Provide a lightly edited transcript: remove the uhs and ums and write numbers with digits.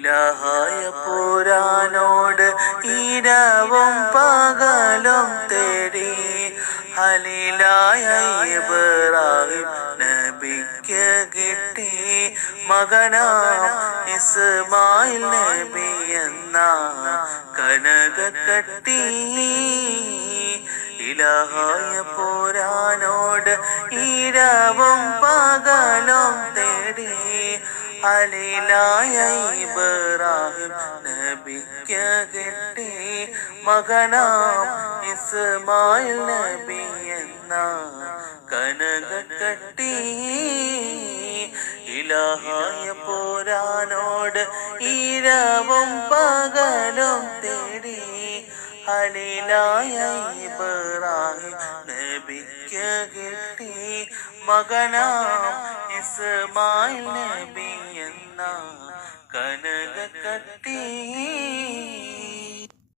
ഇലാഹായ പുരാനോട് ഇരവും പകലും തേടി ഹലീലായ ഇബ്രാഹിം നബിക്ക് കിട്ടി മകനാം ഇസ്മായിൽ നബി എന്ന കനകക്കട്ടി. ഇലാഹായ പുരാനോട് ഇരവും പകലും തേടി ഹലീലായ ഇബ്രാഹിം നബിക്ക് കിട്ടി മകനാം ഇസ്മായിൽ നബി എന്ന കനകക്കട്ടി. ഇലാഹായ പുരാനോട് ഇരവും പകലും തേടി ഹലീലായ ഇബ്രാഹിം നബിക്ക് കിട്ടി മകനാം ഇസ്മായിൽ നബി എന്ന കനകക്കട്ടി.